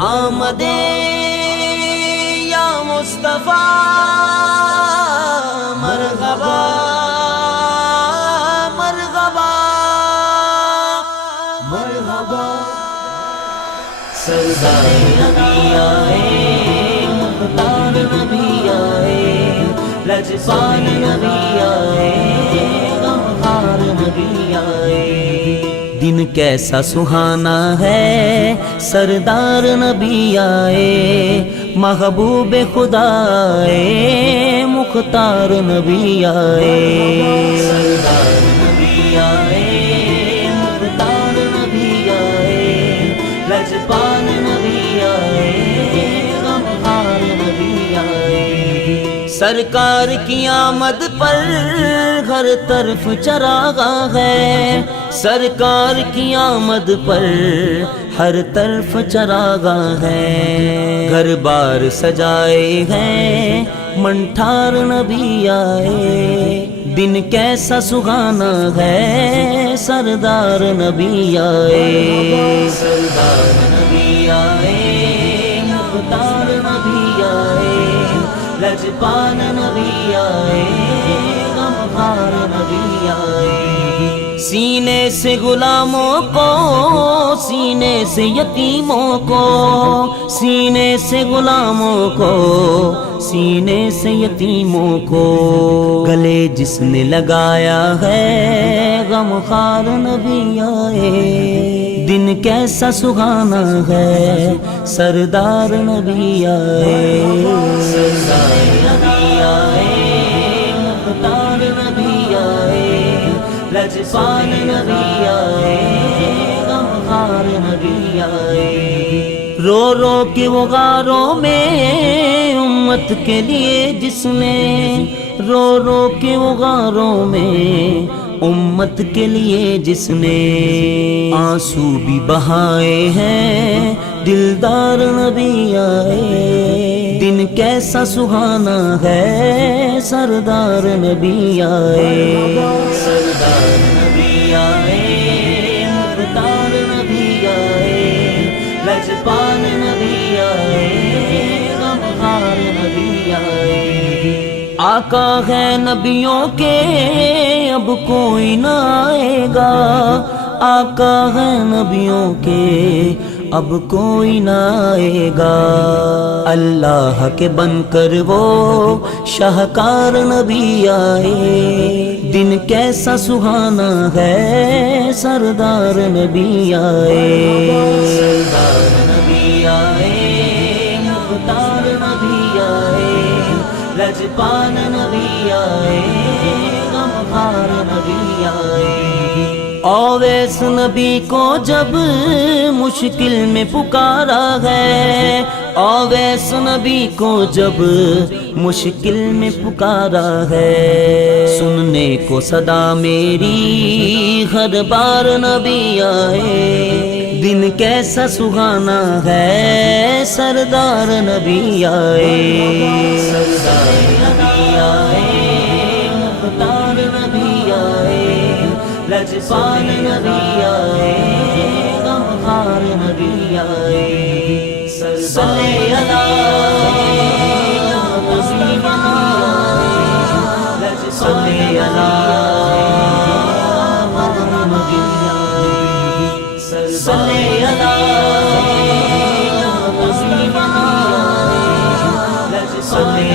آمدے یا مصطفیٰ مرحبا مرحبا مرحبا، سردار نبی آئے، مختار نبی آئے، لجپال نبی آئے، غمخوار نبی آئے۔ دن کیسا سہانا ہے، سردار نبی آئے، محبوب خدا آئے، مختار نبی آئے۔ سردار نبی آئے، مختار نبی آئے، لجپال نبی آئے، غمخوار نبی آئے۔ سرکار کی آمد پر ہر طرف چراغاں ہے، سرکار کی آمد پر ہر طرف چراغاں ہے۔ گھر بار سجائے ہیں، منٹھار نبی آئے، دن کیسا سہانا ہے، سردار نبی آئے۔ سردار نبی آئے، مختار نبی آئے، لجپال نبی آئے، غمخوار نبی آئے۔ سینے سے غلاموں کو، سینے سے یتیموں کو، سینے سے غلاموں کو، سینے سے یتیموں کو، گلے جس نے لگایا ہے، غمخوار نبی آئے، دن کیسا سہانا ہے، سردار نبی آئے۔ سردار نبی آئے، مختار نبی آئے، لجپال نبی آئے، غمخوار نبی آئے۔ رو رو کے وہ غاروں میں امت کے لیے جس نے، رو رو کے وہ غاروں میں امت کے لیے جس نے آنسو بھی بہائے ہیں، دلدار نبی آئے، دن کیسا سہانا ہے، سردار نبی آئے۔ سردار نبی آئے، مختار نبی آئے، لجپال نبی آئے، غمخوار نبی آئے۔ آقا ہے نبیوں کے اب کوئی نہ آئے گا، آقا ہے نبیوں کے اب کوئی نہ آئے گا، اللہ کے بن کر وہ شاہکار نبی آئے، دن کیسا سہانا ہے، سردار نبی آئے۔ سردار نبی آئے، مختار نبی آئے، لجپال نبی آئے، غمخوار نبی آئے۔ اویس نبی کو جب مشکل میں پکارا ہے، اویس نبی کو جب مشکل میں پکارا ہے، سننے کو صدا میری ہر بار نبی آئے، دن کیسا سہانا ہے، سردار نبی آئے۔ سردار نبی آئے، مختار نبی آئے، لجپال نبی آئے، غمخوار نبی آئے۔ صلی اللہ مصطفیٰ، صلی اللہ محمد، صلی اللہ مصطفیٰ، صلی